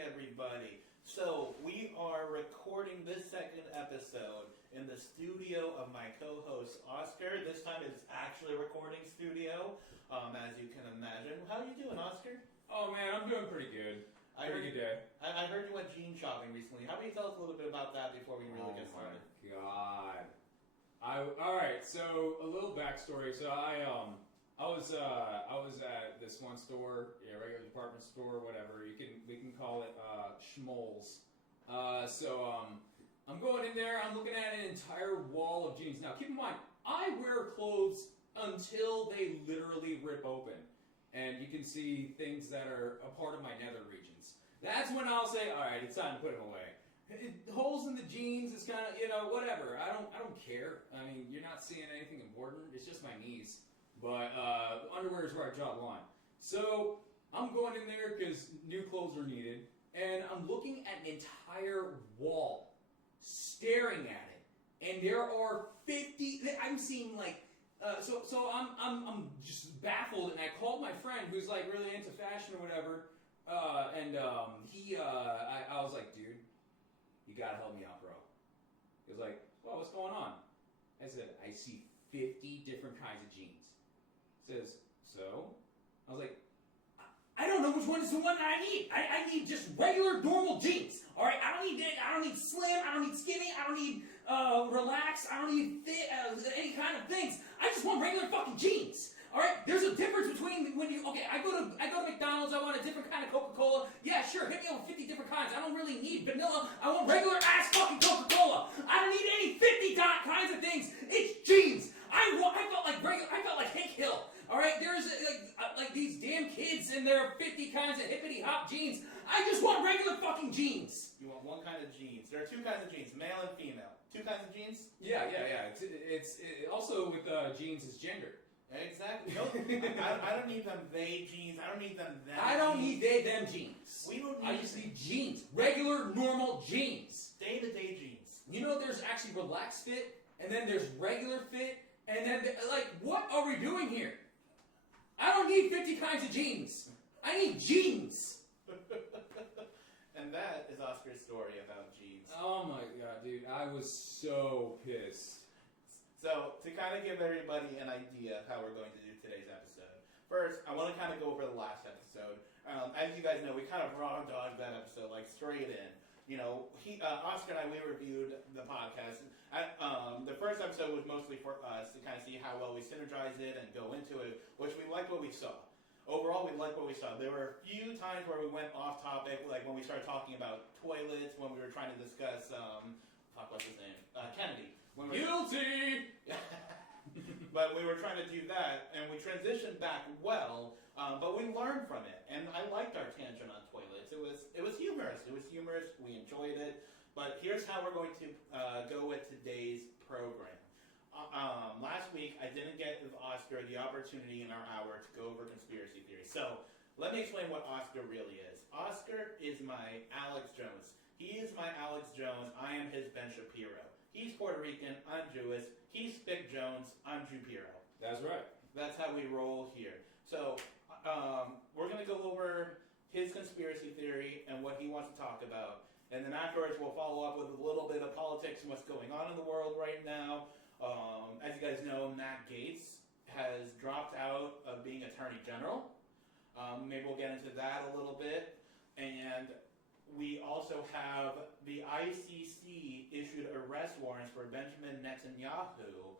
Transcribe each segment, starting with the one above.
everybody. So, we are recording this second episode in the studio of my co-host Oscar. This time it's actually a recording studio, as you can imagine. How are you doing, Oscar? Oh man, I'm doing pretty good. Pretty good day. I heard you went jean shopping recently. How about you tell us a little bit about that before we really get started? Oh my god. Alright, so a little backstory. So I was at this one store, regular department store, whatever. We can call it Schmoll's. I'm going in there, I'm looking at an entire wall of jeans. Now keep in mind, I wear clothes until they literally rip open. And you can see things that are a part of my nether regions. That's when I'll say, alright, it's time to put them away. Holes in the jeans is kind of, whatever. I don't care. I mean, you're not seeing anything important. It's just my knees. But underwear is where I draw the line. So I'm going in there because new clothes are needed, and I'm looking at an entire wall, staring at it, and there are 50. I'm seeing like. So I'm just baffled, and I called my friend who's like really into fashion or whatever, and I was like, dude, you gotta help me out, bro. He was like, well, what's going on? I said, I see 50 different kinds of jeans. He says, so? I was like, I don't know which one is the one that I need. I need just regular, normal jeans. All right, I don't need slim. I don't need skinny. I don't need relaxed. I don't need fit. Any kind of things. I just want regular fucking jeans. All right, there's a difference between when you I go to McDonald's. I want a different kind of Coca-Cola. Yeah, sure, hit me up with 50 different kinds. I don't really need vanilla. I want regular ass fucking Coca-Cola. I don't need any 50 kinds of things. It's jeans. I felt like Hank Hill. All right, there's like these damn kids in their 50 kinds of hippity hop jeans. I just want regular fucking jeans. You want one kind of jeans. There are two kinds of jeans, male and female. Two kinds of jeans? Yeah. It's also with jeans is gender. Exactly. No, I don't need them they jeans. I don't need them them. I don't need they them jeans. We don't need. I just need jeans. Regular, normal jeans. Day-to-day jeans. You know, there's actually relaxed fit, and then there's regular fit, and then what are we doing here? I don't need 50 kinds of jeans. I need jeans. And that is Oscar's story about jeans. Oh my god, dude. I was so pissed. So, to kind of give everybody an idea of how we're going to do today's episode, first, I want to kind of go over the last episode. As you guys know, we kind of raw dogged that episode, like straight in. Oscar and I, we reviewed the podcast. The first episode was mostly for us to kind of see how well we synergize it and go into it, which we liked what we saw. Overall, we liked what we saw. There were a few times where we went off topic, like when we started talking about toilets, when we were trying to discuss, what's his name? Kennedy. Guilty! But we were trying to do that, and we transitioned back well, but we learned from it. And I liked our tangent on toilets. It was humorous. We enjoyed it. But here's how we're going to go with today's program. Last week, I didn't get with Oscar the opportunity in our hour to go over conspiracy theories. So let me explain what Oscar really is. Oscar is my Alex Jones. He is my Alex Jones. I am his Ben Shapiro. He's Puerto Rican, I'm Jewish. He's Spick Jones, I'm Jupiro. That's right. That's how we roll here. So, we're going to go over his conspiracy theory and what he wants to talk about. And then afterwards, we'll follow up with a little bit of politics and what's going on in the world right now. As you guys know, Matt Gaetz has dropped out of being Attorney General. Maybe we'll get into that a little bit. And we also have the ICC issued arrest warrants for Benjamin Netanyahu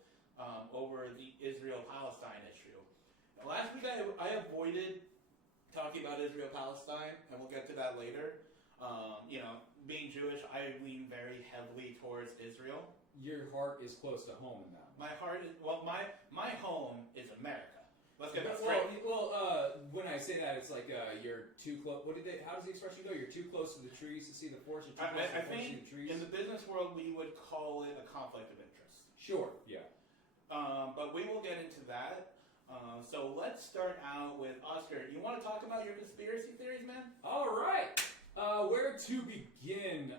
over the Israel-Palestine issue. Last week I avoided talking about Israel-Palestine, and we'll get to that later. Being Jewish, I lean very heavily towards Israel. Your heart is close to home in that. My heart is, my home is America. Let's get that straight. When I say that, it's like you're too close. How does the expression go? You're too close to the trees to see the forest. You're too close to the forest to see the trees. In the business world, we would call it a conflict of interest. Sure. Yeah. But we will get into that. So let's start out with Oscar. You want to talk about your conspiracy theories, man? All right. Where to begin?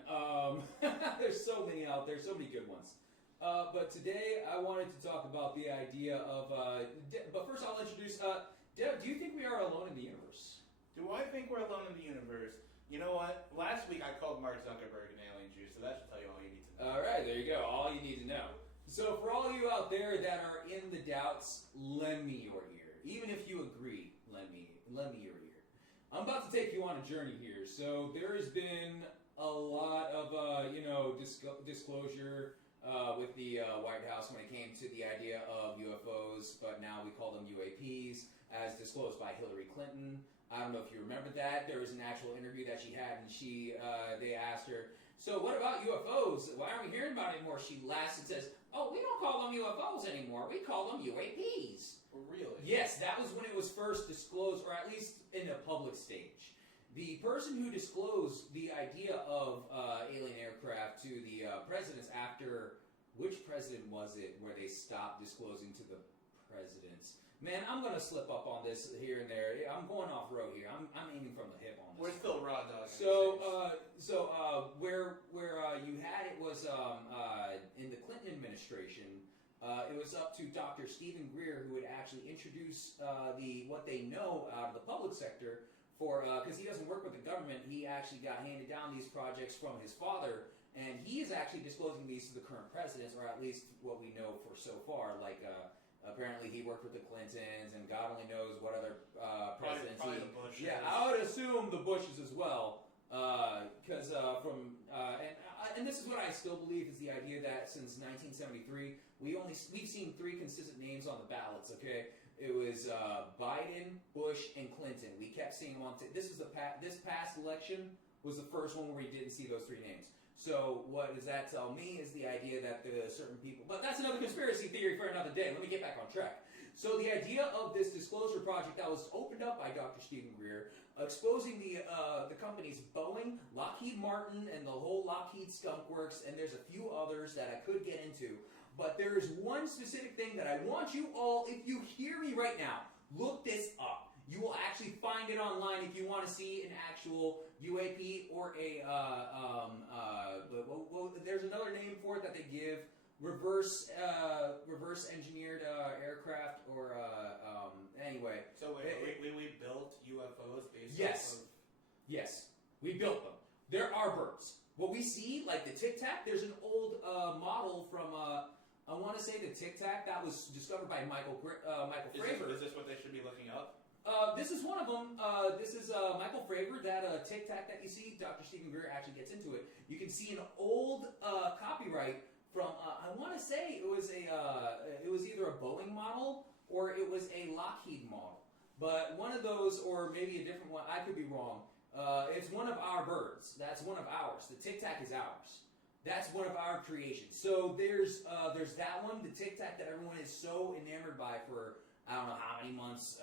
There's so many out there, so many good ones. But today I wanted to talk about the idea of, but first I'll introduce, Deb, do you think we are alone in the universe? Do I think we're alone in the universe? You know what? Last week I called Mark Zuckerberg an alien Jew, so that should tell you all you need to know. All right, there you go. All you need to know. So for all you out there that are in the doubts, lend me your ear. Even if you agree, lend me your ear. I'm about to take you on a journey here. So there has been a lot of disclosure with the White House when it came to the idea of UFOs, but now we call them UAPs, as disclosed by Hillary Clinton. I don't know if you remember that. There was an actual interview that she had, and they asked her, so what about UFOs? Why aren't we hearing about it anymore? She laughs and says, oh, we don't call them UFOs anymore. We call them UAPs. Really? Yes, that was when it was first disclosed, or at least in a public stage. The person who disclosed the idea of alien aircraft to the presidents after, which president was it where they stopped disclosing to the presidents? Man, I'm going to slip up on this here and there. I'm going off road here. I'm aiming from the hip on this. We're still raw dogging. Where you had it was in the Clinton administration. It was up to Dr. Stephen Greer, who would actually introduce what they know out of the public sector for because he doesn't work with the government. He actually got handed down these projects from his father, and he is actually disclosing these to the current presidents, or at least what we know for so far. Like apparently, he worked with the Clintons, and God only knows what other presidents. Probably the Bushes. Yeah, I would assume the Bushes as well. Because and this is what I still believe is the idea that since 1973 we've seen 3 consistent names on the ballots. Okay, it was Biden, Bush, and Clinton. We kept seeing them on. This past election was the first one where we didn't see those 3 names. So what does that tell me is the idea that the certain people. But that's another conspiracy theory for another day. Let me get back on track. So the idea of this disclosure project that was opened up by Dr. Stephen Greer, exposing the companies Boeing, Lockheed Martin, and the whole Lockheed Skunk Works, and there's a few others that I could get into. But there is one specific thing that I want you all, if you hear me right now, look this up. You will actually find it online if you want to see an actual UAP or there's another name for it that they give. Reverse engineered aircraft or anyway. So we built UFOs based yes. off of... Yes, we built them. There are birds. What we see, like the Tic Tac, there's an old model from I want to say the Tic Tac that was discovered by Michael Fravor. Is this what they should be looking up? This is one of them. This is Michael Fravor, that Tic Tac that you see. Dr. Stephen Greer actually gets into it. You can see an old copyright from I want to say it was either a Boeing model or it was a Lockheed model, but one of those, or maybe a different one. I could be wrong. It's one of our birds. That's one of ours. The Tic Tac is ours. That's one of our creations. So there's that one, the Tic Tac that everyone is so enamored by for I don't know how many months,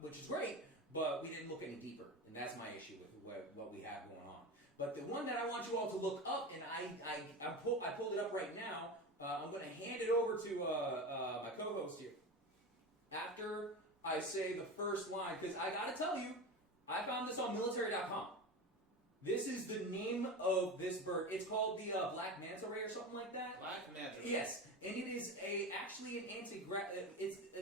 which is great, but we didn't look any deeper, and that's my issue with what we have going on. But the one that I want you all to look up, and I pulled it up right now. I'm going to hand it over to my co-host here. After I say the first line, because I got to tell you, I found this on military.com. This is the name of this bird. It's called the black manta ray or something like that. Black manta ray. Yes, and it is actually an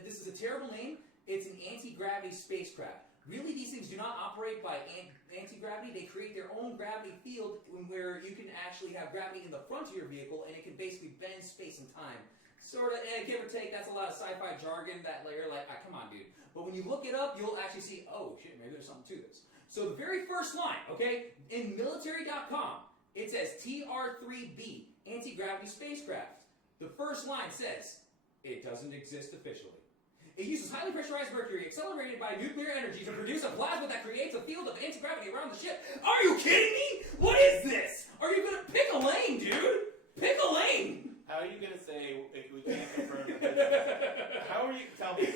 this is a terrible name. It's an anti-gravity spacecraft. Really, these things do not operate by anti-gravity. They create their own gravity field where you can actually have gravity in the front of your vehicle, and it can basically bend space and time. Sort of, give or take, that's a lot of sci-fi jargon that you're like, come on, dude. But when you look it up, you'll actually see, oh, shit, maybe there's something to this. So the very first line, okay, in military.com, it says TR-3B, anti-gravity spacecraft. The first line says, it doesn't exist officially. It uses highly pressurized mercury accelerated by nuclear energy to produce a plasma that creates a field of anti-gravity around the ship. Are you kidding me? What is this? Are you going to pick a lane, dude? Pick a lane. How are you going to say if we can't confirm that? How are you? Tell me.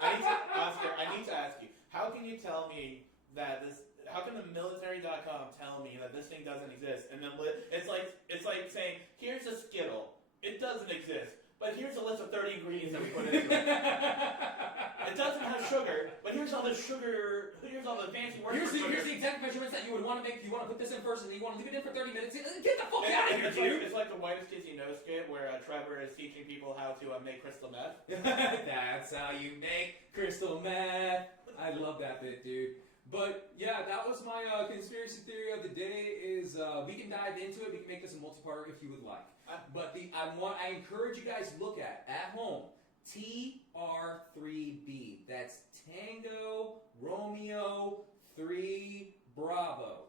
Oscar, I need to ask you. How can you tell me that this? How can the military.com tell me that this thing doesn't exist? And then it's like saying, here's a Skittle. It doesn't exist. But here's a list of 30 ingredients that we put into it. It doesn't have sugar, but here's all the sugar. Here's all the fancy words. Here's the exact measurements that you would want to make. You want to put this in first, and then you want to leave it in for 30 minutes. Get the fuck out of here, dude! It's like the Whitest Kids You Know skit where Trevor is teaching people how to make crystal meth. That's how you make crystal meth. I love that bit, dude. But yeah, that was my conspiracy theory of the day. Is we can dive into it. We can make this a multi-parter if you would like. But I encourage you guys to look at home. TR3B. That's Tango Romeo 3 Bravo.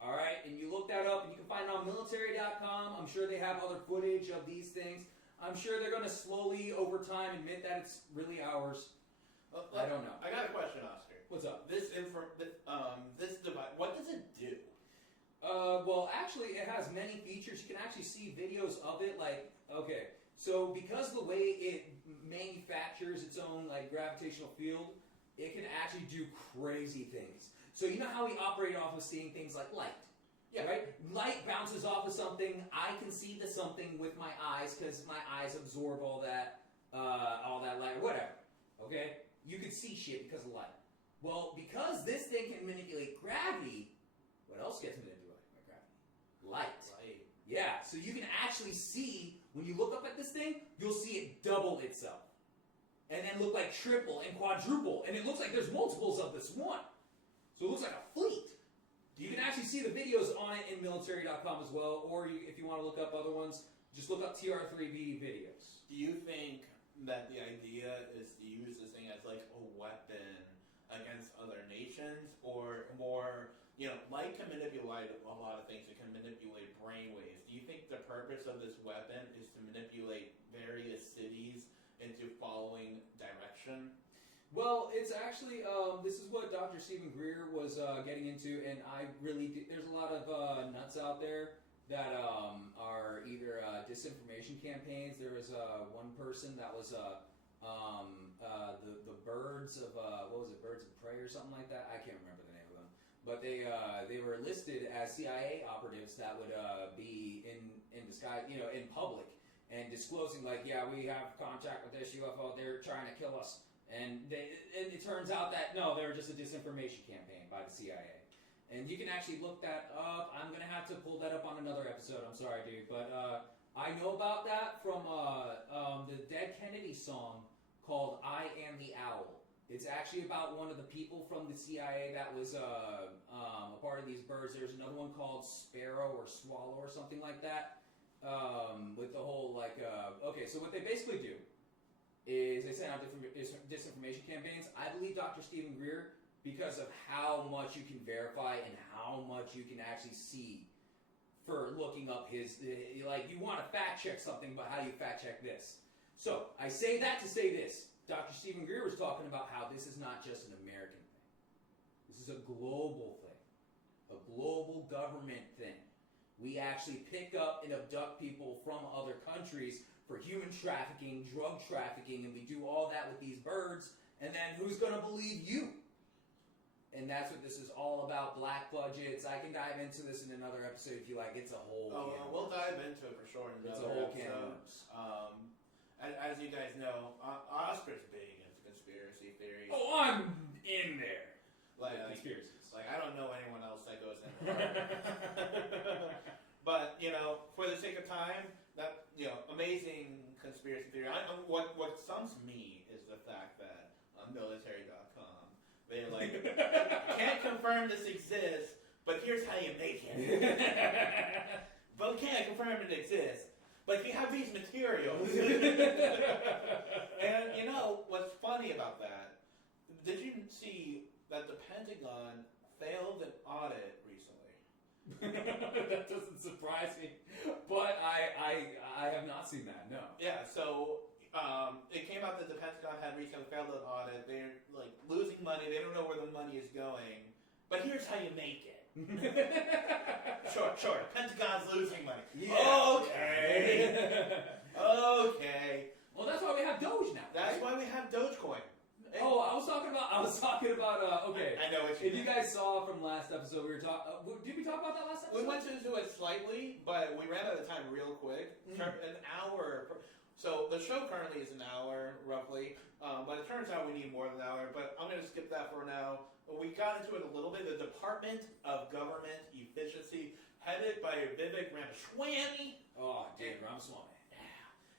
All right, and you look that up, and you can find it on military.com. I'm sure they have other footage of these things. I'm sure they're going to slowly, over time, admit that it's really ours. I don't know. I got a question, Oscar. What's up? This device, what does it do? Well, actually, it has many features. You can actually see videos of it. Like, okay, so because the way it manufactures its own like gravitational field, it can actually do crazy things. So you know how we operate off of seeing things like light? Yeah. Right? Light bounces off of something. I can see the something with my eyes because my eyes absorb all that light or whatever. Okay? You can see shit because of light. Well, because this thing can manipulate gravity, what else gets manipulated by gravity? Light. Yeah, so you can actually see, when you look up at this thing, you'll see it double itself. And then look like triple and quadruple. And it looks like there's multiples of this one. So it looks like a fleet. You can actually see the videos on it in military.com as well, or if you want to look up other ones, just look up TR3B videos. Do you think that the idea is to use this thing as like a weapon against other nations, or more, light can manipulate a lot of things. It can manipulate brainwaves. Do you think the purpose of this weapon is to manipulate various cities into following direction? Well, it's actually, this is what Dr. Stephen Greer was getting into, and there's a lot of nuts out there that are either disinformation campaigns. There was one person that was the birds of, Birds of Prey or something like that? I can't remember the name of them. But they were listed as CIA operatives that would be in disguise, in public, and disclosing like, yeah, we have contact with this UFO, they're trying to kill us. And it turns out that, no, they were just a disinformation campaign by the CIA. And you can actually look that up. I'm going to have to pull that up on another episode. I'm sorry, dude. But I know about that from the Dead Kennedy song called I Am the Owl. It's actually about one of the people from the CIA that was a part of these birds. There's another one called Sparrow or Swallow or something like that. With the whole, okay, so what they basically do is they send out disinformation campaigns. I believe Dr. Stephen Greer because of how much you can verify and how much you can actually see for looking up you want to fact check something, but how do you fact check this? So, I say that to say this. Dr. Stephen Greer was talking about how this is not just an American thing. This is a global thing. A global government thing. We actually pick up and abduct people from other countries for human trafficking, drug trafficking, and we do all that with these birds, and then who's going to believe you? And that's what this is all about, black budgets. I can dive into this in another episode if you like. It's a whole we'll dive into it for sure in It's a another whole can of episode. As you guys know, Oscar's big into conspiracy theories. Oh, I'm in there. Like conspiracies. Like, I don't know anyone else that goes in there. But, for the sake of time, that, amazing conspiracy theory. What sums me is the fact that on military.com, they're like, can't confirm this exists, but here's how you make it. But we can't confirm it exists, but you have these materials. And, what's funny about that, did you see that the Pentagon failed an audit recently? That doesn't surprise me, but I have not seen that. No. Yeah. So it came out that the Pentagon had recently failed an audit. They're like losing money. They don't know where the money is going. But here's how you make it. Sure. Pentagon's losing money. Yeah. Okay. Okay. Well, that's why we have Doge now. That's why we have Dogecoin. Oh, I was talking about. Okay. I know what If you guys saw from last episode, we were talking. Did we talk about that last episode? We went into it slightly, but we ran out of time real quick. An hour. So the show currently is an hour, roughly. But it turns out we need more than an hour. But I'm going to skip that for now. We got into it a little bit. The Department of Government Efficiency, headed by Vivek Ramaswamy. Oh, dude, Ramaswamy.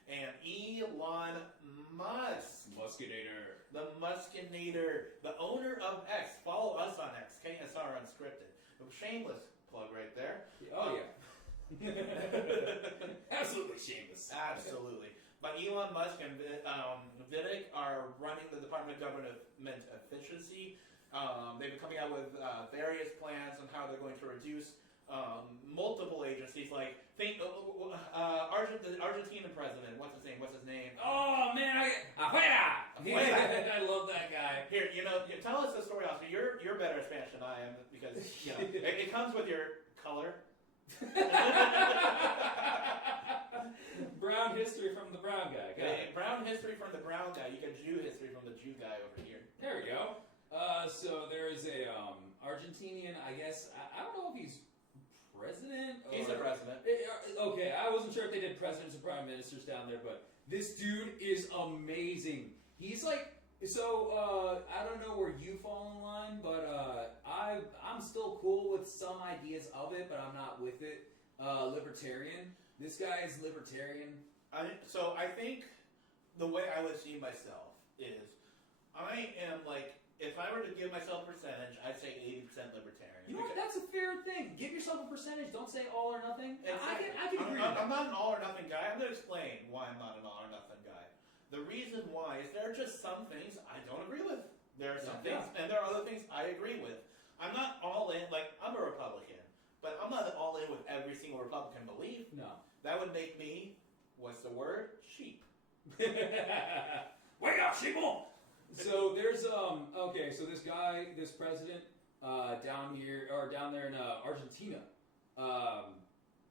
And Elon Musk. Muskenator. the Muskinator, the owner of X. Follow us on X, KSR-Unscripted. Shameless plug right there. Oh, yeah. Absolutely shameless. Absolutely. But Elon Musk and Vidic are running the Department of Government Efficiency. They've been coming out with various plans on how they're going to reduce multiple agencies. Like, think the Argentinian president. What's his name? Oh man, afuera! I love that guy. Here, tell us the story, Oscar. You're better at Spanish than I am because it comes with your color. Brown history from the brown guy. Brown history from the brown guy. You get Jew history from the Jew guy over here. There we go. So there is a Argentinian. I guess I don't know if he's president. He's a president. Okay, I wasn't sure if they did presidents or prime ministers down there, but this dude is amazing. He's like, so I don't know where you fall in line, but I'm still cool with some ideas of it, but I'm not with it. Libertarian. This guy is libertarian. So I think the way I would see myself is I am like, if I were to give myself a percentage, I'd say 80% libertarian. You know what? That's a fair thing. Give yourself a percentage. Don't say all or nothing. I can agree with that. I'm not an all or nothing guy. I'm going to explain why I'm not an all or nothing guy. The reason why is there are just some things I don't agree with. There are some things, and there are other things I agree with. I'm not all in, like, I'm a Republican, but I'm not all in with every single Republican belief. No. That would make me, what's the word? Sheep. Wake up, sheeple! So there's okay, so this guy, this president, down there in Argentina.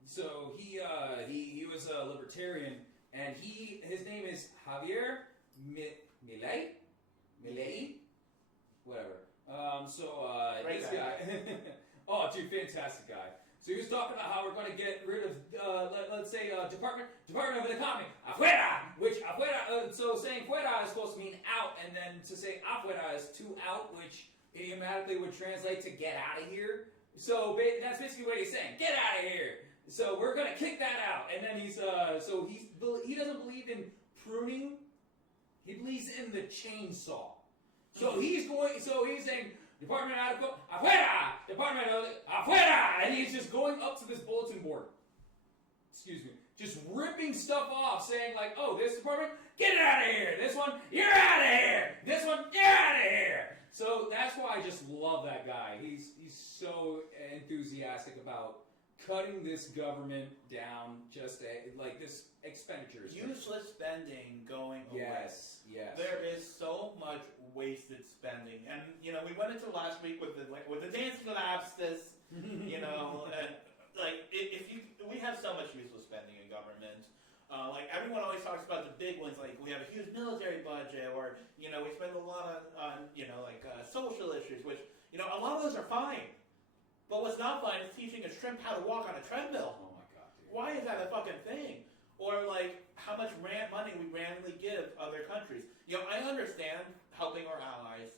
So he was a libertarian, and his name is Javier Milei, whatever. This guy, oh dude, fantastic guy. So he was talking about how we're going to get rid of, let's say, Department of the Economy, afuera, which afuera, so saying fuera is supposed to mean out, and then to say afuera is to out, which idiomatically would translate to get out of here. So that's basically what he's saying, get out of here. So we're going to kick that out. And then he doesn't believe in pruning, he believes in the chainsaw. So he's saying, Department of afuera! Department of afuera! And he's just going up to this bulletin board. Excuse me. Just ripping stuff off, saying like, oh, this department, get it out of here! This one, you're out of here! This one, you're out of here! So that's why I just love that guy. He's so enthusiastic about cutting this government down, like this expenditures. Useless spending going away. Yes. There is so much wasted spending, and we went into last week with the dancing lobsters, and we have so much useless spending in government. Like everyone always talks about the big ones, like we have a huge military budget, or we spend a lot on social issues, which a lot of those are fine. But what's not fine is teaching a shrimp how to walk on a treadmill. Oh my god, dude. Why is that a fucking thing? Or like how much money we randomly give other countries. I understand helping our allies,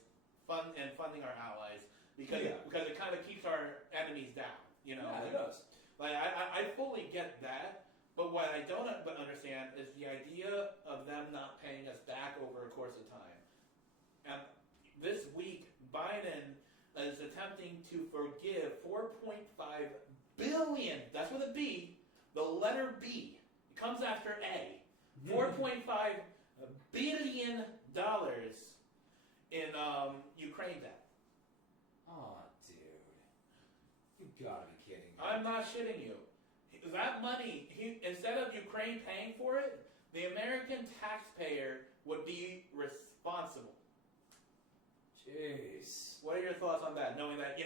funding our allies because it kind of keeps our enemies down. Yeah, it does. Like I fully get that, but what I don't understand is the idea of them not paying us back over a course of time. And this week, Biden is attempting to forgive $4.5 billion. That's with a B. The letter B. It comes after A. $4.5 billion in Ukraine debt. Oh, dude. You gotta be kidding me. I'm not shitting you. That money, instead of Ukraine paying for it, the American taxpayer would be responsible. Jeez. What are your thoughts on that? Knowing that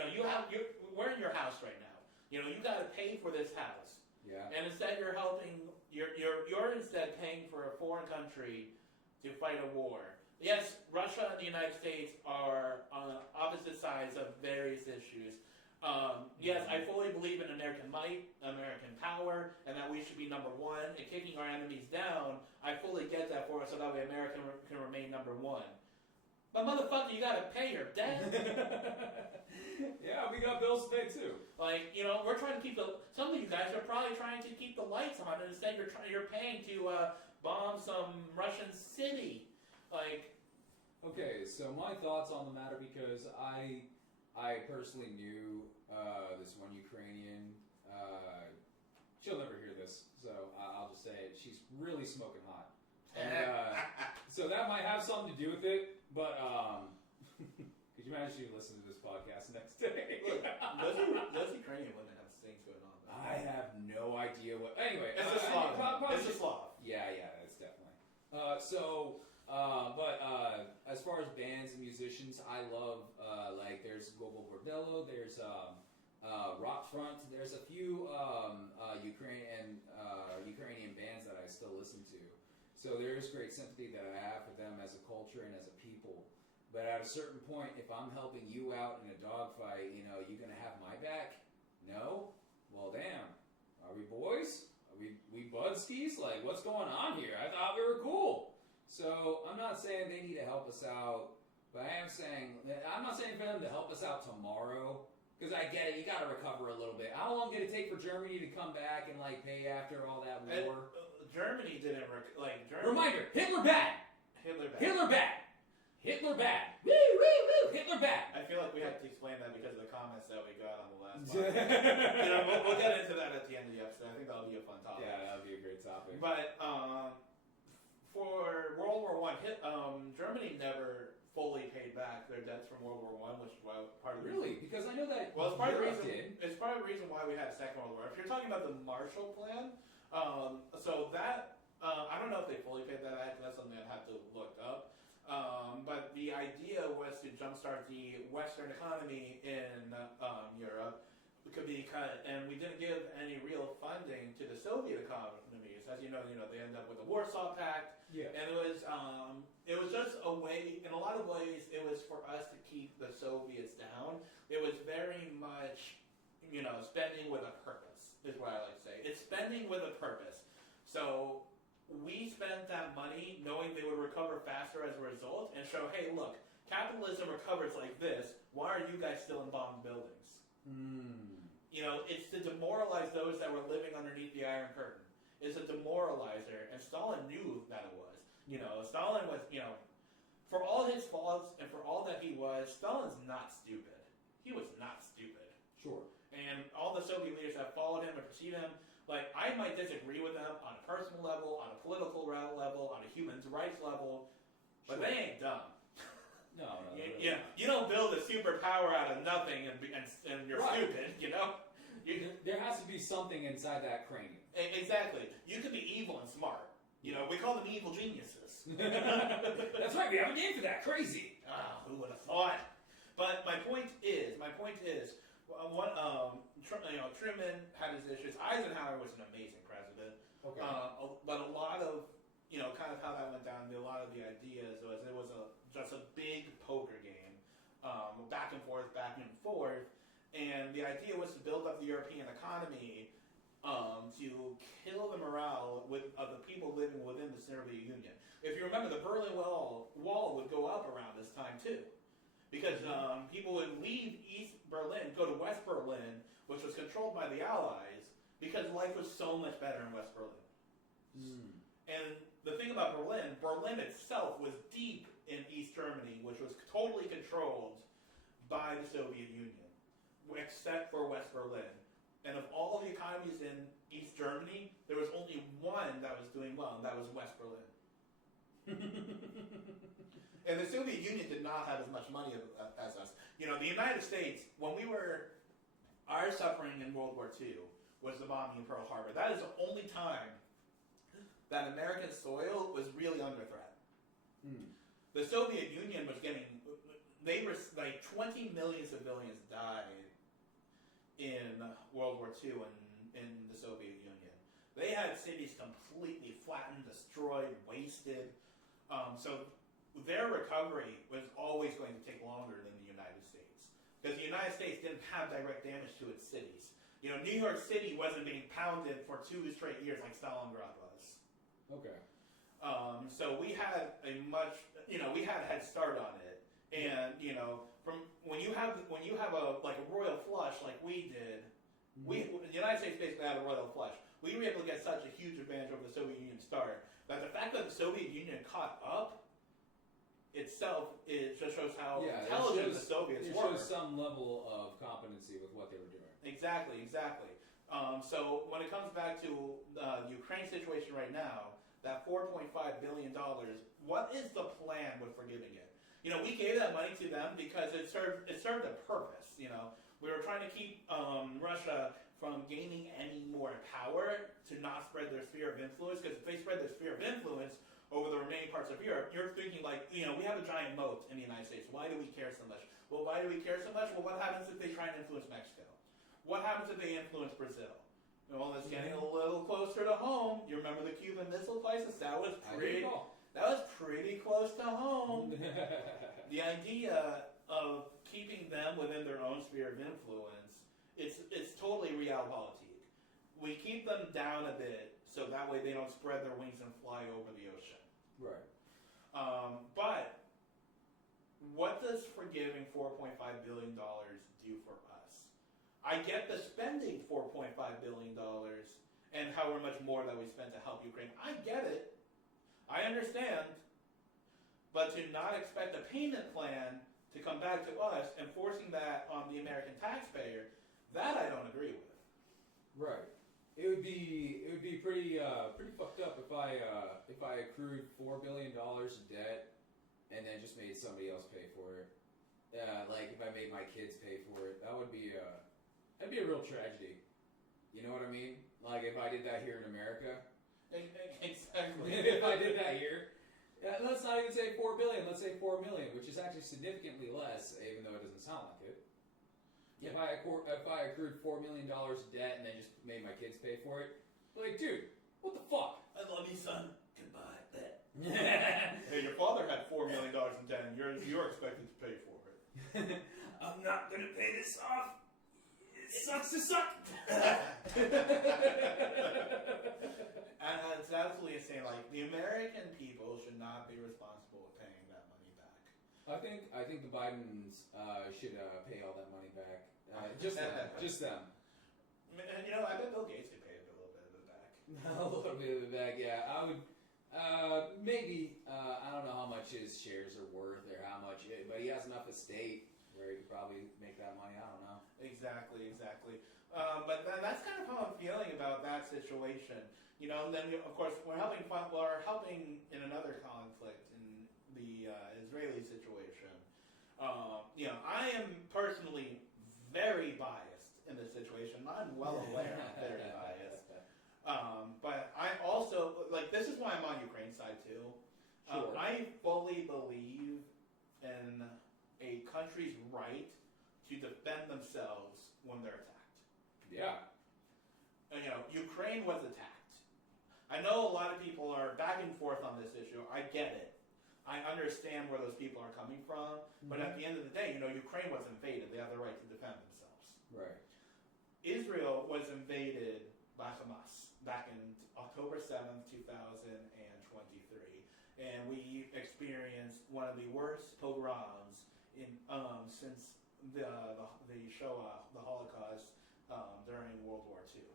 we're in your house right now. You got to pay for this house. Yeah. And instead, you're helping. You're instead paying for a foreign country to fight a war. Yes, Russia and the United States are on opposite sides of various issues. Yes, I fully believe in American might, American power, and that we should be number one. And kicking our enemies down, I fully get that for us, so that way America can remain number one. But motherfucker, you gotta pay your debt. Yeah, we got bills to pay too. Like, we're trying to keep some of you guys are probably trying to keep the lights on, and instead you're paying to bomb some Russian city. Like, Okay, so my thoughts on the matter, because I personally knew this one Ukrainian. She'll never hear this, so I'll just say it. She's really smoking hot. And, so that might have something to do with it, but could you imagine she listened to this podcast next day? Look, those Ukrainian women have things going on. I have no idea what. Anyway, It's a Slav. It's a Slav. Yeah, that's definitely. As far as bands and musicians, I love like there's Global Bordello, there's Rock Front, there's a few Ukrainian bands that I still listen to. So there's great sympathy that I have for them as a culture and as a people. But at a certain point, if I'm helping you out in a dogfight, you gonna have my back? No? Well, damn. Are we boys? Are we budskis? Like, what's going on here? I thought we were cool. So I'm not saying they need to help us out, but I'm not saying for them to help us out tomorrow, because I get it. You got to recover a little bit. How long did it take for Germany to come back and pay after all that war? Germany didn't Reminder: Hitler bad. Hitler bad. Hitler bad. Hitler bad. Woo woo woo. Hitler bad. I feel like we have to explain that because of the comments that we got on the last podcast. We'll get into that at the end of the episode. I think that'll be a fun topic. Yeah, that'll be a great topic. But for World War I, Germany never fully paid back their debts from World War I, which is why part of the Really? Because I know that it's part of the Europe reason. did. It's part of the reason why we had a Second World War. If you're talking about the Marshall Plan, so that I don't know if they fully paid that back. That's something I'd have to look up. But the idea was to jumpstart the Western economy in Europe. And we didn't give any real funding to the Soviet economies. As you know, they ended up with the Warsaw Pact. Yeah. And it was just a way, in a lot of ways, it was for us to keep the Soviets down. It was very much, spending with a purpose, is what I like to say. It's spending with a purpose. So we spent that money knowing they would recover faster as a result and show, hey, look, capitalism recovers like this. Why are you guys still in bombed buildings? It's to demoralize those that were living underneath the Iron Curtain. It's a demoralizer, and Stalin knew that it was. Stalin was, for all his faults and for all that he was, Stalin's not stupid. He was not stupid. Sure. And all the Soviet leaders that followed him and preceded him, I might disagree with them on a personal level, on a political level, on a human rights level, but they ain't dumb. No. You don't build a superpower out of nothing and you're stupid, There has to be something inside that cranium. Exactly. You can be evil and smart. We call them evil geniuses. That's right. We have a name for that. Crazy. Who would have thought? But my point is, Truman had his issues. Eisenhower was an amazing president. Okay. But a lot of, kind of how that went down, a lot of the ideas was it was just a big poker game, back and forth, and the idea was to build up the European economy, to kill the morale of the people living within the Soviet Union. If you remember, the Berlin Wall would go up around this time too, because people would leave East Berlin, go to West Berlin, which was controlled by the Allies, because life was so much better in West Berlin. And the thing about Berlin itself was deep in East Germany, which was totally controlled by the Soviet Union, except for West Berlin. And of all the economies in East Germany, there was only one that was doing well, and that was West Berlin. And the Soviet Union did not have as much money as us. The United States, our suffering in World War II was the bombing in Pearl Harbor. That is the only time that American soil was really under threat. The Soviet Union was 20 million civilians died in World War II in the Soviet Union. They had cities completely flattened, destroyed, wasted. So their recovery was always going to take longer than the United States, because the United States didn't have direct damage to its cities. New York City wasn't being pounded for 2 straight years like Stalingrad was. Okay. So we had we had a head start on it, and from when you have a royal flush like we did, the United States basically had a royal flush. We were able to get such a huge advantage over the Soviet Union start that the fact that the Soviet Union caught up itself, it just shows how Yeah, intelligent the Soviets it were. shows some level of competency with what they were doing. Exactly. So when it comes back to the Ukraine situation right now, that $4.5 billion, what is the plan with forgiving it? We gave that money to them because it served a purpose. We were trying to keep Russia from gaining any more power to not spread their sphere of influence, because if they spread their sphere of influence over the remaining parts of Europe, you're thinking like, we have a giant moat in the United States. Why do we care so much? Well, why do we care so much? Well, what happens if they try and influence Mexico? What happens if they influence Brazil? Well, that's getting a little closer to home. You remember the Cuban Missile Crisis? That was pretty close to home. The idea of keeping them within their own sphere of influence, it's totally realpolitik. We keep them down a bit so that way they don't spread their wings and fly over the ocean. Right. But what does forgiving $4.5 billion do for us? I get the spending $4.5 billion and however much more that we spent to help Ukraine. I get it. I understand. But to not expect a payment plan to come back to us and forcing that on the American taxpayer, that I don't agree with. Right. It would be pretty fucked up if I accrued $4 billion in debt and then just made somebody else pay for it. Like if I made my kids pay for it, that'd be a real tragedy. You know what I mean? Like if I did that here in America. Exactly. If I did that here, let's not even say $4 billion. Let's say $4 million, which is actually significantly less, even though it doesn't sound like it. Yeah. If I accrued $4 million debt and then just made my kids pay for it, like, dude, what the fuck? I love you, son. Goodbye. Hey, your father had $4 million in debt, and you're expected to pay for it. I'm not gonna pay this off. It sucks to suck. And it's absolutely insane. Like, the American people should not be responsible with paying that money back. I think the Bidens should pay all that money back. Just them. I bet Bill Gates could pay a little bit of it back. A little bit of it back, yeah. I would. Maybe. I don't know how much his shares are worth or how much, but he has enough estate where he could probably make that money. I don't know. Exactly. But that's kind of how I'm feeling about that situation. And then of course we're helping in another conflict in the Israeli situation. I am personally very biased in this situation. I'm well aware I'm very biased. But I also, this is why I'm on Ukraine's side too. Sure. I fully believe in a country's right to defend themselves when they're attacked. Yeah. Ukraine was attacked. I know a lot of people are back and forth on this issue. I get it. I understand where those people are coming from. But at the end of the day, Ukraine was invaded. They have the right to defend themselves. Right. Israel was invaded by Hamas back in October 7th, 2023. And we experienced one of the worst pogroms since the Shoah, the Holocaust, during World War II.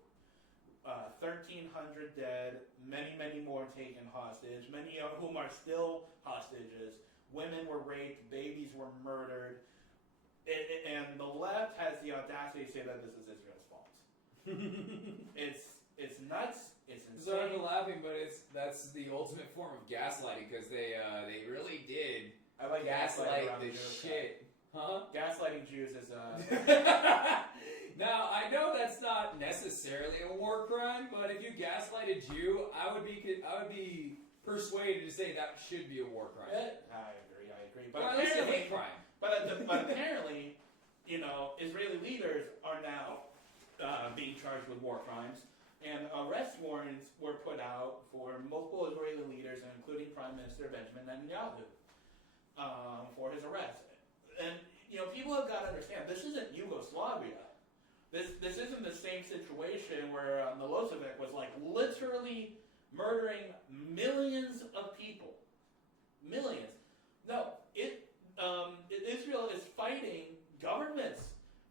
1,300 dead, many more taken hostage, many of whom are still hostages. Women were raped, babies were murdered, and the left has the audacity to say that this is Israel's fault. It's nuts. It's insane. So I'm laughing, but that's the ultimate form of gaslighting because they really did gaslight the shit. Huh? Gaslighting Jews is Now I know that's not necessarily a war crime, but if you gaslight a Jew, I would be persuaded to say that should be a war crime. I agree. But well, at least a hate crime. But apparently, Israeli leaders are now being charged with war crimes, and arrest warrants were put out for multiple Israeli leaders, including Prime Minister Benjamin Netanyahu, for his arrest. And people have got to understand this isn't Yugoslavia. This isn't the same situation where Milosevic was literally murdering millions of people. Millions. No, Israel is fighting governments.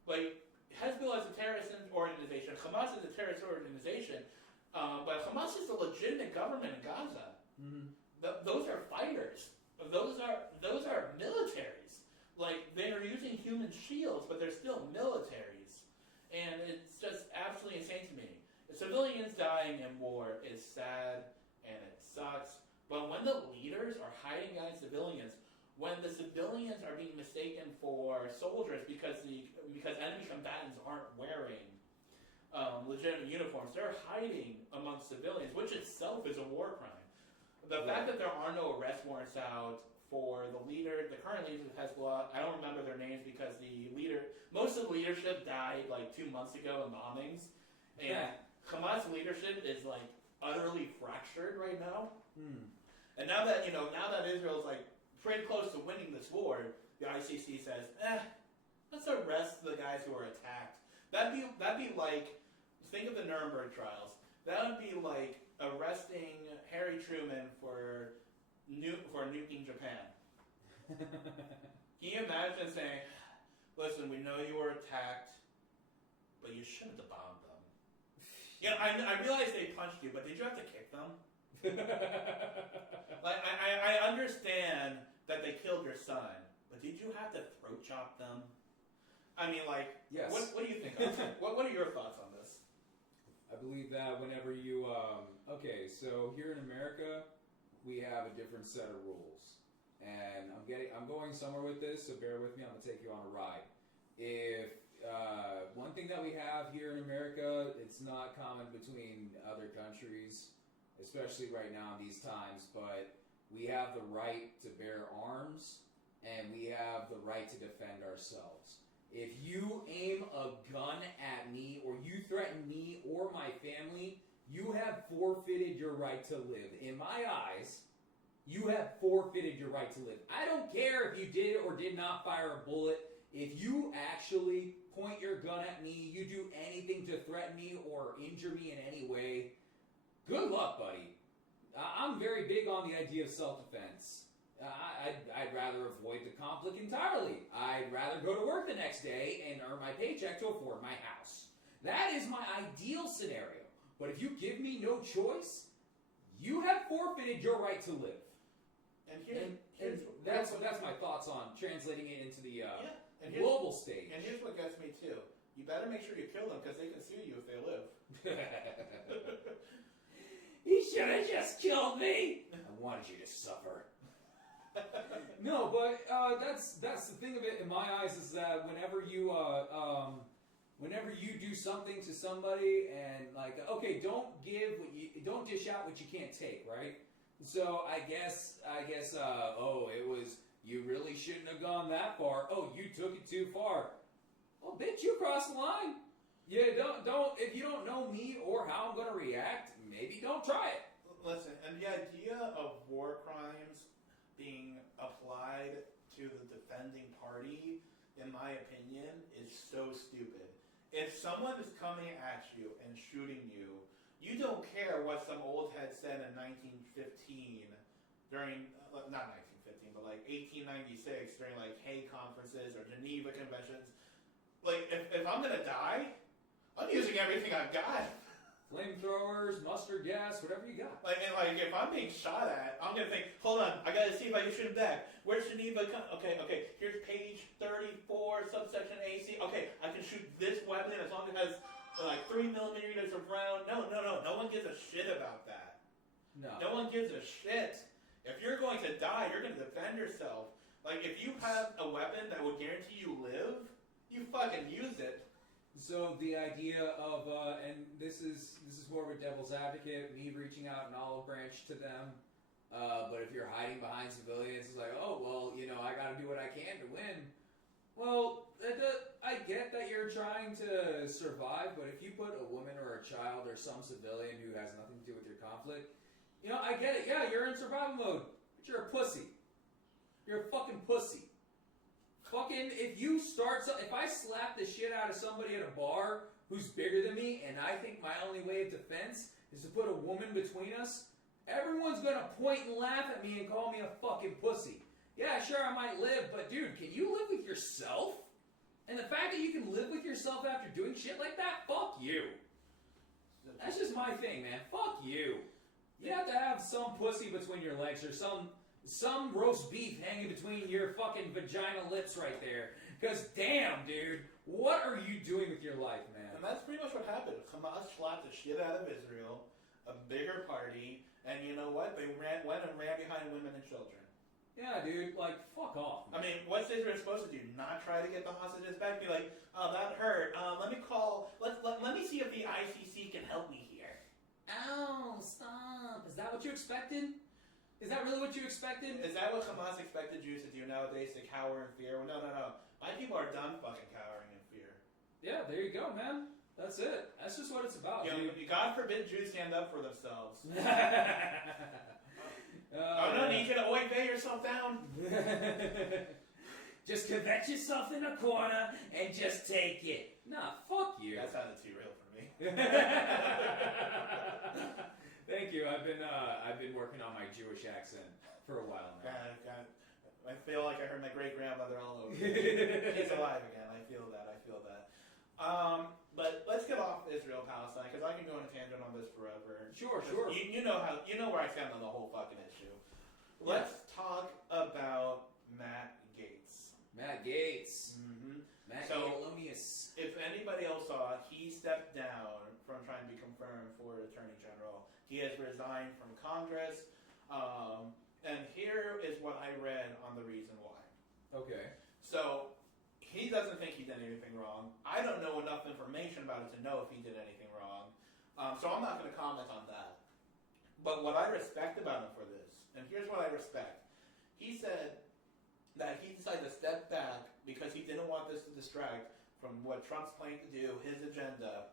Hezbollah is a terrorist organization. Hamas is a terrorist organization. But Hamas is a legitimate government in Gaza. Mm-hmm. Those are fighters. those are militaries. Like, they are using human shields, but they're still militaries. And it's just absolutely insane to me. Civilians dying in war is sad, and it sucks. But when the leaders are hiding behind civilians, when the civilians are being mistaken for soldiers because enemy combatants aren't wearing legitimate uniforms, they're hiding amongst civilians, which itself is a war crime. The fact that there are no arrest warrants out for the current leaders of Hezbollah, I don't remember their names because most of the leadership died like 2 months ago in bombings, and Hamas leadership is like utterly fractured right now. And now that Israel's like pretty close to winning this war, the ICC says, let's arrest the guys who are attacked. That'd be like, think of the Nuremberg trials. That would be like arresting Harry Truman for nuking Japan. Can you imagine saying, listen, we know you were attacked, but you shouldn't have bombed them. I realize they punched you, but did you have to kick them? Like, I understand that they killed your son, but did you have to throat chop them? I mean, like, yes. What do you think? What are your thoughts on this? I believe that whenever you, so here in America, we have a different set of rules. And I'm going somewhere with this, so bear with me, I'm going to take you on a ride. If, one thing that we have here in America, it's not common between other countries, especially right now in these times, but we have the right to bear arms, and we have the right to defend ourselves. If you aim a gun at me, or you threaten me or my family, you have forfeited your right to live. In my eyes, you have forfeited your right to live. I don't care if you did or did not fire a bullet. If you actually point your gun at me, you do anything to threaten me or injure me in any way, good luck, buddy. I'm very big on the idea of self-defense. I'd rather avoid the conflict entirely. I'd rather go to work the next day and earn my paycheck to afford my house. That is my ideal scenario. But if you give me no choice, you have forfeited your right to live. And that's my thoughts on translating it into the global stage. And here's what gets me too. You better make sure you kill them because they can sue you if they live. He should have just killed me. I wanted you to suffer. No, but that's the thing of it in my eyes is that whenever you do something to somebody and like, okay, don't dish out what you can't take, right? So I guess it was, you really shouldn't have gone that far. Oh, you took it too far. Well, bitch, you crossed the line. Yeah, don't if you don't know me or how I'm gonna react, maybe don't try it. Listen, and the idea of war crimes being applied to the defending party, in my opinion, is so stupid. If someone is coming at you and shooting you, you don't care what some old head said in 1915 during, not 1915, but like 1896 during like Hague conferences or Geneva conventions. Like, if I'm gonna die, I'm using everything I've got. Flamethrowers, mustard gas, whatever you got. Like, if I'm being shot at, I'm gonna think, hold on, I gotta see if I can shoot him back. Where's Geneva? Okay, here's page 34, subsection AC. Okay, I can shoot this weapon as long as it has like 3 millimeters of round. No one gives a shit about that. No one gives a shit. If you're going to die, you're gonna defend yourself. Like, if you have a weapon that would guarantee you live, you fucking use it. So the idea of, and this is more of a devil's advocate, me reaching out an olive branch to them, but if you're hiding behind civilians, it's like, oh, well, I gotta do what I can to win. Well, I get that you're trying to survive, but if you put a woman or a child or some civilian who has nothing to do with your conflict, I get it, yeah, you're in survival mode, but you're a pussy. You're a fucking pussy. If I slap the shit out of somebody at a bar who's bigger than me, and I think my only way of defense is to put a woman between us, everyone's gonna point and laugh at me and call me a fucking pussy. Yeah, sure, I might live, but dude, can you live with yourself? And the fact that you can live with yourself after doing shit like that, fuck you. That's just my thing, man. Fuck you. You have to have some pussy between your legs or some some roast beef hanging between your fucking vagina lips right there. Because damn, dude, what are you doing with your life, man? And that's pretty much what happened. Hamas slapped the shit out of Israel, a bigger party, and you know what? They went and ran behind women and children. Yeah, dude, like, fuck off. Man. I mean, what's Israel supposed to do? Not try to get the hostages back? Be like, oh, that hurt. Let me call, let me see if the ICC can help me here. Ow, stop. Is that what you expected? Is that really what you expected? Is that what Hamas expected Jews to do nowadays, to cower in fear? Well, no. My people are done fucking cowering in fear. Yeah, there you go, man. That's it. That's just what it's about. You know, God forbid Jews stand up for themselves. No, you can oy vey yourself down. Just kvetch yourself in a corner and just take it. Nah, fuck you. That sounded too real for me. Thank you. I've been working on my Jewish accent for a while now. God, I feel like I heard my great grandmother all over. She's alive again. I feel that. But let's get off Israel Palestine because I can go on a tangent on this forever. Sure. You know where I stand on the whole fucking issue. Let's talk about Matt Gaetz. Matt Gaetz. Mm-hmm. Matt So, Gaetz. if anybody else saw, he stepped down from trying to be confirmed for Attorney General. He has resigned from Congress. And here is what I read on the reason why. Okay. So, he doesn't think he did anything wrong. I don't know enough information about it to know if he did anything wrong. So I'm not going to comment on that. But what I respect about him for this, and here's what I respect. He said that he decided to step back because he didn't want this to distract from what Trump's planning to do, his agenda,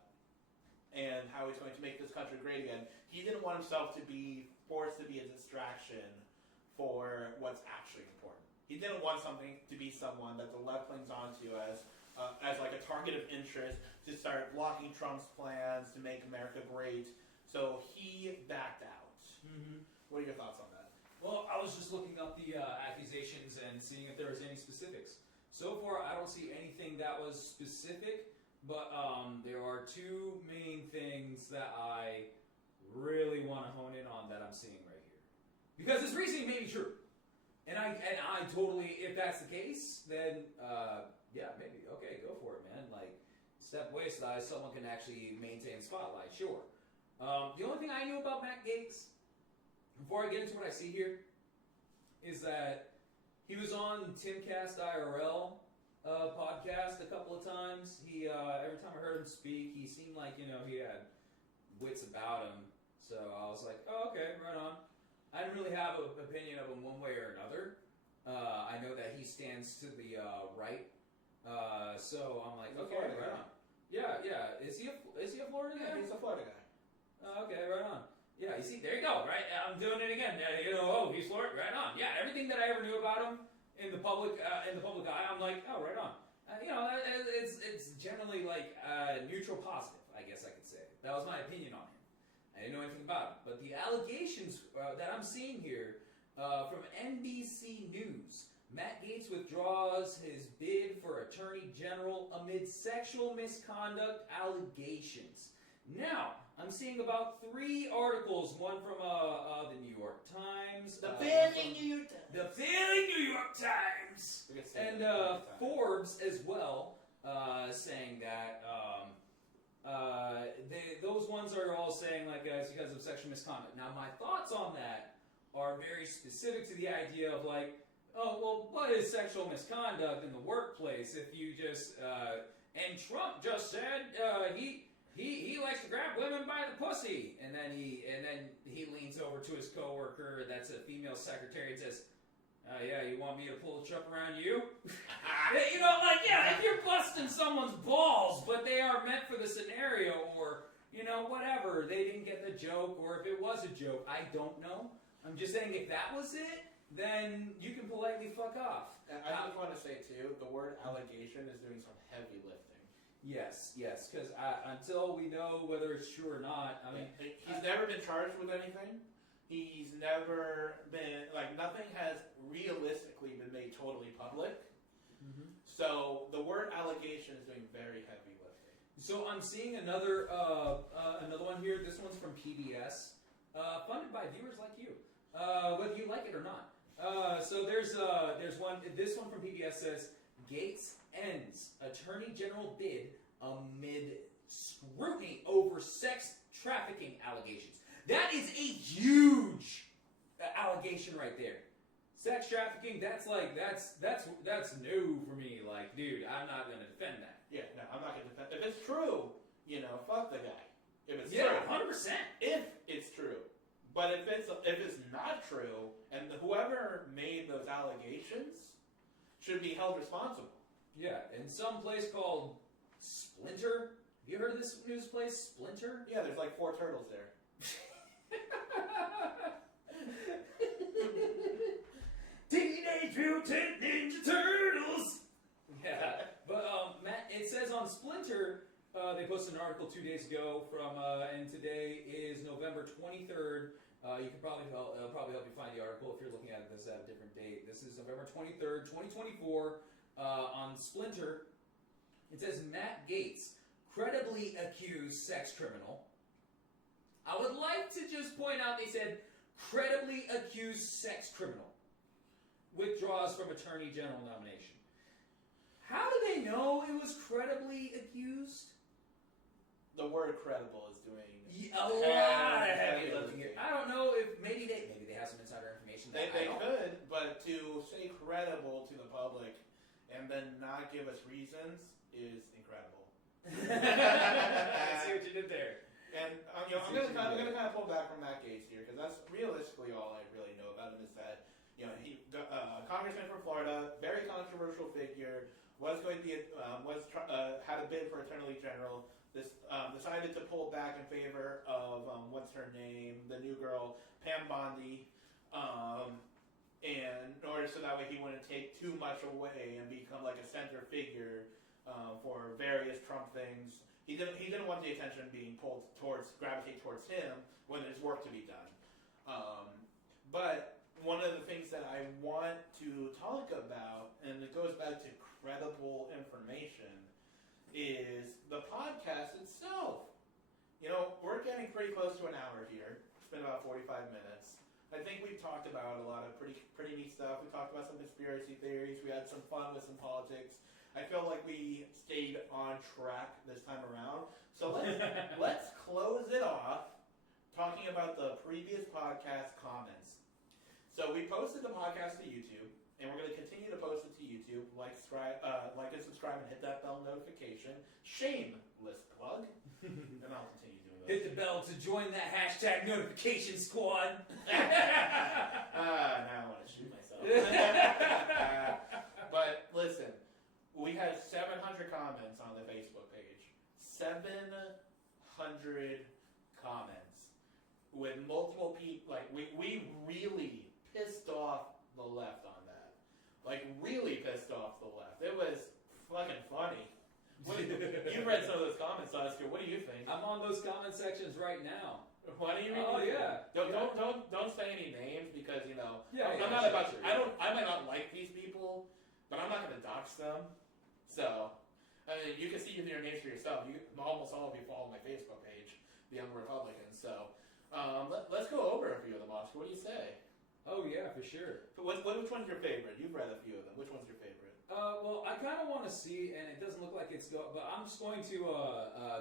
and how he's going to make this country great again. He didn't want himself to be forced to be a distraction for what's actually important. He didn't want something to be someone that the left clings onto as like a target of interest to start blocking Trump's plans to make America great. So he backed out. Mm-hmm. What are your thoughts on that? Well, I was just looking up the accusations and seeing if there was any specifics. So far, I don't see anything that was specific, but there are two main things that I really want to hone in on that I'm seeing right here. Because this reasoning may be true. And I totally, if that's the case, then, yeah, maybe. Okay, go for it, man. Like, step away so that someone can actually maintain the spotlight, sure. The only thing I knew about Matt Gaetz, before I get into what I see here, is that he was on Timcast IRL podcast a couple of times. He, every time I heard him speak, he seemed like, he had wits about him. So I was like, oh, okay, right on. I didn't really have an opinion of him one way or another. I know that he stands to the right, so I'm like, okay, right on. Yeah. Is he a Florida guy? Yeah, he's a Florida guy. Okay, right on. Yeah, you see, there you go. Right, I'm doing it again. Oh, he's Florida. Right on. Yeah, everything that I ever knew about him in the public eye, I'm like, oh, right on. It's generally like neutral positive, I guess I could say. That was my opinion on him. I didn't know anything about it. But the allegations that I'm seeing here from NBC News, Matt Gaetz withdraws his bid for Attorney General amid sexual misconduct allegations. Now, I'm seeing about 3 articles, one from the New York Times. The failing New York Times. The failing New York Times. And Forbes as well, saying that... those ones are all saying like it's because of sexual misconduct. Now my thoughts on that are very specific to the idea of like, oh well, what is sexual misconduct in the workplace if you just and Trump just said he likes to grab women by the pussy, and then he leans over to his coworker that's a female secretary and says, yeah, you want me to pull the truck around you? If you're busting someone's balls, but they are meant for the scenario, or, whatever, they didn't get the joke, or if it was a joke, I don't know. I'm just saying, if that was it, then you can politely fuck off. I just want to say, too, the word allegation is doing some heavy lifting. Yes, because until we know whether it's true or not, I mean... He's never been charged with anything. He's never been, nothing has realistically been made totally public. Mm-hmm. So the word allegation is doing very heavy lifting. So I'm seeing another one here. This one's from PBS, funded by viewers like you, whether you like it or not. So there's one. This one from PBS says Gaetz ends Attorney General bid amid scrutiny over sex trafficking allegations. That is a huge allegation right there. Sex trafficking. That's new for me. Like, dude, I'm not gonna defend that. Yeah, no, I'm not gonna defend. If it's true, fuck the guy. If it's true, 100%. If it's true. But if it's not true, and whoever made those allegations should be held responsible. Yeah, in some place called Splinter. Have you heard of this news place, Splinter? Yeah, there's like 4 turtles there. Teenage Mutant Ninja Turtles! Yeah, but Matt, it says on Splinter, they posted an article 2 days ago from, and today is November 23rd. You can probably help you find the article if you're looking at this at a different date. This is November 23rd, 2024, on Splinter. It says Matt Gaetz, credibly accused sex criminal. I would like to just point out they said credibly accused sex criminal withdraws from Attorney General nomination. How do they know it was credibly accused? The word credible is doing a lot of heavy lifting here. I don't know if maybe they have some insider information. They could, but to say credible to the public and then not give us reasons is incredible. I see what you did there. And I'm going to kind of pull back from Matt Gaetz here because that's realistically all I really know about him is that he congressman from Florida, very controversial figure, was going to be had a bid for Attorney General. Decided to pull back in favor of what's her name, the new girl, Pam Bondi, and in order so that way he wouldn't take too much away and become like a center figure for various Trump things. He didn't want the attention being gravitate towards him when there's work to be done. But one of the things that I want to talk about, and it goes back to credible information, is the podcast itself. We're getting pretty close to an hour here. It's been about 45 minutes. I think we've talked about a lot of pretty neat stuff. We talked about some conspiracy theories. We had some fun with some politics. I feel like we stayed on track this time around. So let's close it off talking about the previous podcast comments. So we posted the podcast to YouTube, and we're going to continue to post it to YouTube. Like and subscribe, and hit that bell notification. Shameless plug. And I'll continue doing that. Hit the bell to join that hashtag notification squad. Now I want to shoot myself. But listen, we had 700 comments on the Facebook page. 700 comments with multiple people. Like we really pissed off the left on that. Like really pissed off the left. It was fucking funny. You read some of those comments, Oscar. What do you think? I'm on those comment sections right now. Why do you read? Oh yeah. Don't say any names because Yeah, I'm not about to. I might not like these people, but I'm not going to dox them. So, you can see your names for yourself. Almost all of you follow my Facebook page, the Young Republicans. So, let's go over a few of them, Oscar. What do you say? Oh yeah, for sure. Which one's your favorite? You've read a few of them. Which one's your favorite? Well, I kind of want to see, and it doesn't look like it's but I'm just going to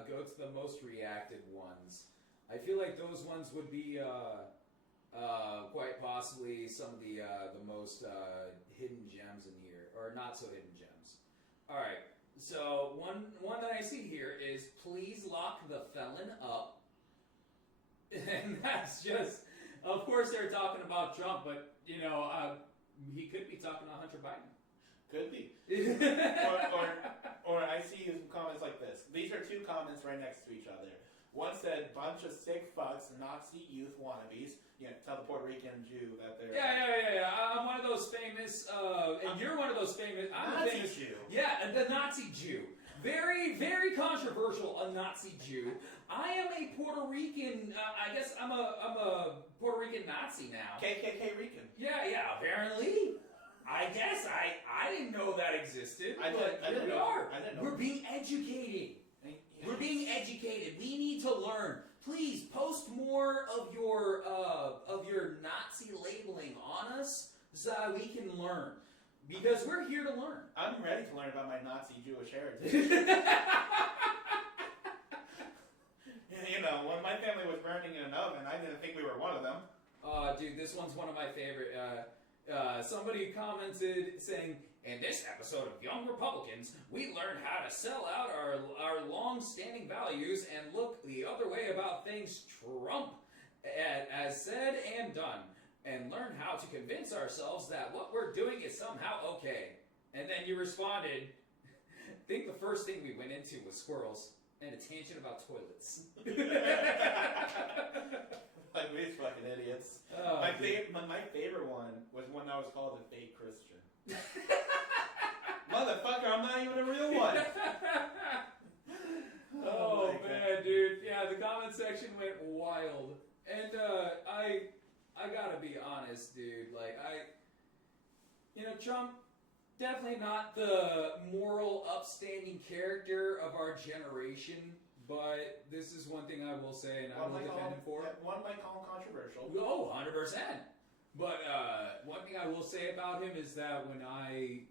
go to the most reacted ones. I feel like those ones would be quite possibly some of the most hidden gems in here, or not so hidden gems. All right, so one that I see here is please lock the felon up, and that's just, of course they're talking about Trump, but he could be talking about Hunter Biden. Could be. or I see some comments like this. These are two comments right next to each other. One said, bunch of sick fucks, Nazi youth wannabes. Tell the Puerto Rican Jew that they're... Yeah. I'm one of those famous, and you're one of those famous... I'm Nazi a famous Jew. Yeah, the Nazi Jew. Very, very controversial, a Nazi Jew. I am a Puerto Rican, I guess I'm a Puerto Rican Nazi now. KKK Rican. Yeah, apparently. I guess I didn't know that existed. I didn't know. We're being educated. Yes. We're being educated. We need to learn. Please post more of your Nazi labeling on us so we can learn. Because we're here to learn. I'm ready to learn about my Nazi Jewish heritage. You know, when my family was burning in an oven, I didn't think we were one of them. Dude, this one's one of my favorite. Somebody commented saying, in this episode of Young Republicans, we learn how to sell out our long-standing values and look the other way about things Trump as said and done, and learn how to convince ourselves that what we're doing is somehow okay. And then you responded, I think the first thing we went into was squirrels and a tangent about toilets. Like these fucking idiots. Oh, my favorite one was one that was called a fake Christian. Motherfucker, I'm not even a real one. Oh man, dude. Yeah, the comment section went wild. And I gotta be honest, dude. Like, Trump, definitely not the moral, upstanding character of our generation, but this is one thing I will say, and I will defend him for. One might call him controversial. Oh, 100%. But one thing I will say about him is that when I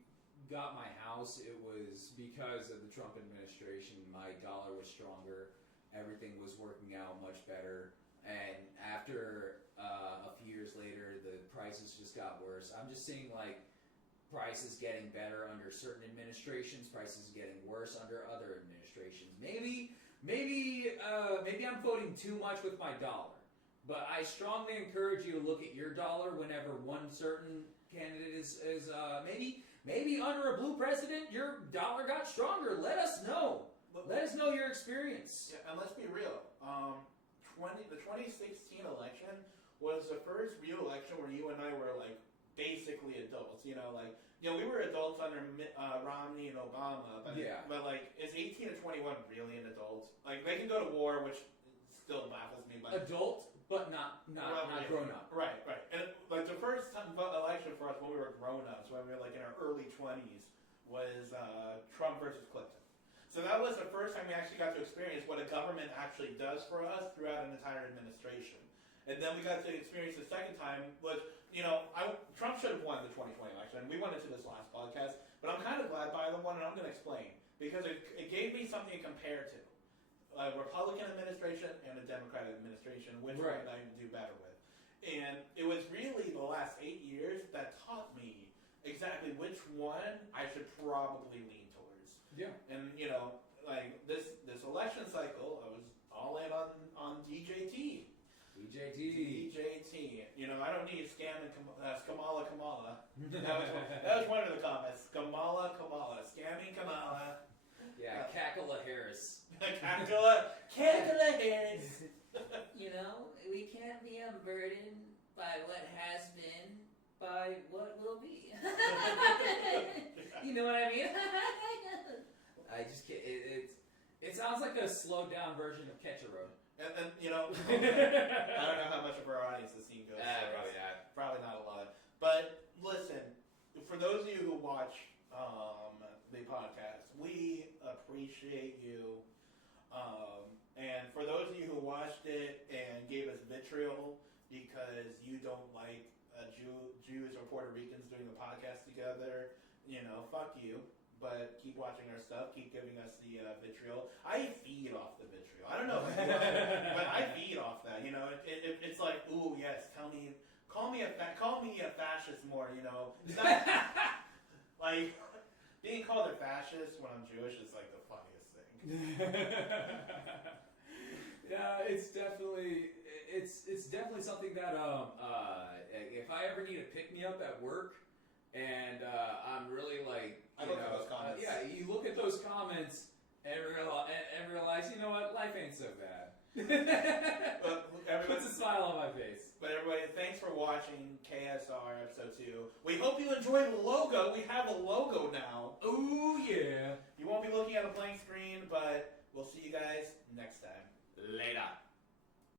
got my house, it was because of the Trump administration. My dollar was stronger. Everything was working out much better. And after a few years later, the prices just got worse. I'm just seeing like prices getting better under certain administrations, prices getting worse under other administrations. Maybe I'm voting too much with my dollar, but I strongly encourage you to look at your dollar whenever one certain candidate is maybe under a blue president, your dollar got stronger. Let us know. Let us know your experience. Yeah, and let's be real. The 2016 election was the first real election where you and I were like basically adults. We were adults under Romney and Obama, but like, is 18 to 21 really an adult? Like, they can go to war, which still baffles me. But adult, but not grown up. Right. And like the first election for us when we were grown ups, when we were like in our early 20s, was Trump versus Clinton. So that was the first time we actually got to experience what a government actually does for us throughout an entire administration. And then we got to experience the second time, which, Trump should have won the 2020 election. We went into this last podcast, but I'm kind of glad by the one, and I'm going to explain. Because it gave me something to compare to. A Republican administration and a Democratic administration, which one I do better with. And it was really the last 8 years that taught me exactly which one I should probably lean towards. Yeah. And, like this election cycle, I was all in on DJT. I don't need scamming Kamala. That was one of the comments. Kamala, scamming Kamala. Yeah, Cackle Harris. Cackle Harris. We can't be unburdened by what has been, by what will be. You know what I mean? I just can't. It sounds like a slowed down version of Catch a Road. And I don't know how much of our audience has seen Ghost. Probably not. Probably not a lot. But listen, for those of you who watch the podcast, we appreciate you. And for those of you who watched it and gave us vitriol because you don't like Jews or Puerto Ricans doing the podcast together, fuck you. But keep watching our stuff. Keep giving us the vitriol. I feed off the vitriol. I don't know if you love it, but I feed off that. It's like, ooh, yes, call me a fascist more. It's not, like being called a fascist when I'm Jewish is like the funniest thing. Yeah, it's definitely something that if I ever need a pick me up at work. And I'm really like, I look at those comments. You look at those comments and realize, you know what, life ain't so bad. Puts a smile on my face. But everybody, thanks for watching KSR episode 2. We hope you enjoyed the logo. We have a logo now. Ooh yeah. You won't be looking at a blank screen, but we'll see you guys next time. Later.